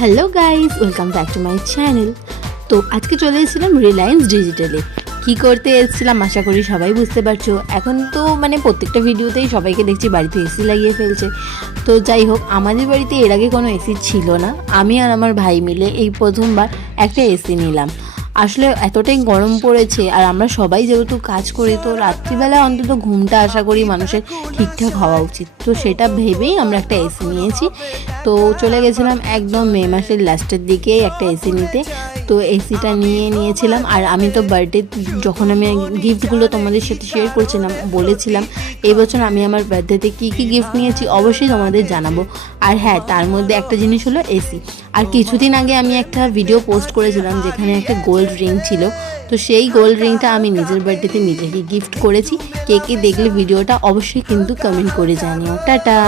Hello guys, welcome back to my channel. তো আজকে চলে এসেছিলাম রিলায়েন্স ডিজিটালে। কি করতে এসেছিলাম আশা করি সবাই বুঝতে পারছো। এখন তো প্রত্যেকটা ভিডিওতেই সবাইকে দেখছি বাড়িতে এসি লাগিয়ে ফেলছে। তো যাই হোক, আমাদের বাড়িতে এর আগে কোনো এসি ছিল না। আমি আর আমার ভাই মিলে এই প্রথমবার একটা এসি নিলাম। আসলে এতটাই গরম পড়েছে, আর আমরা সবাই যেহেতু কাজ করি, তো রাত্রিবেলা অন্তত ঘুমটা আশা করি মানুষের ঠিকঠাক হওয়া উচিত। তো সেটা ভেবেই আমরা একটা এসি নিয়েছি। তো চলে গেছিলাম একদম মে মাসের লাস্টের দিকে একটা এসি নিতে। তো এসিটা নিয়েছিলাম। আর আমি তো বার্থডে যখন আমি গিফটগুলো তোমাদের সাথে শেয়ার করছিলাম, বলেছিলাম এবছর আমি আমার বার্থডেতে কী কী গিফট নিয়েছি অবশ্যই তোমাদের জানাবো। আর হ্যাঁ, তার মধ্যে একটা জিনিস হলো এসি। আর কিছুদিন আগে আমি একটা ভিডিও পোস্ট করেছিলাম যেখানে একটা গোল্ড রিং ছিল। তো সেই গোল্ড রিংটা আমি নিজের বার্থডেতে নিজেকে গিফট করেছি। কে কে দেখলে ভিডিওটা অবশ্যই কিন্তু কমেন্ট করে জানিও। টাটা।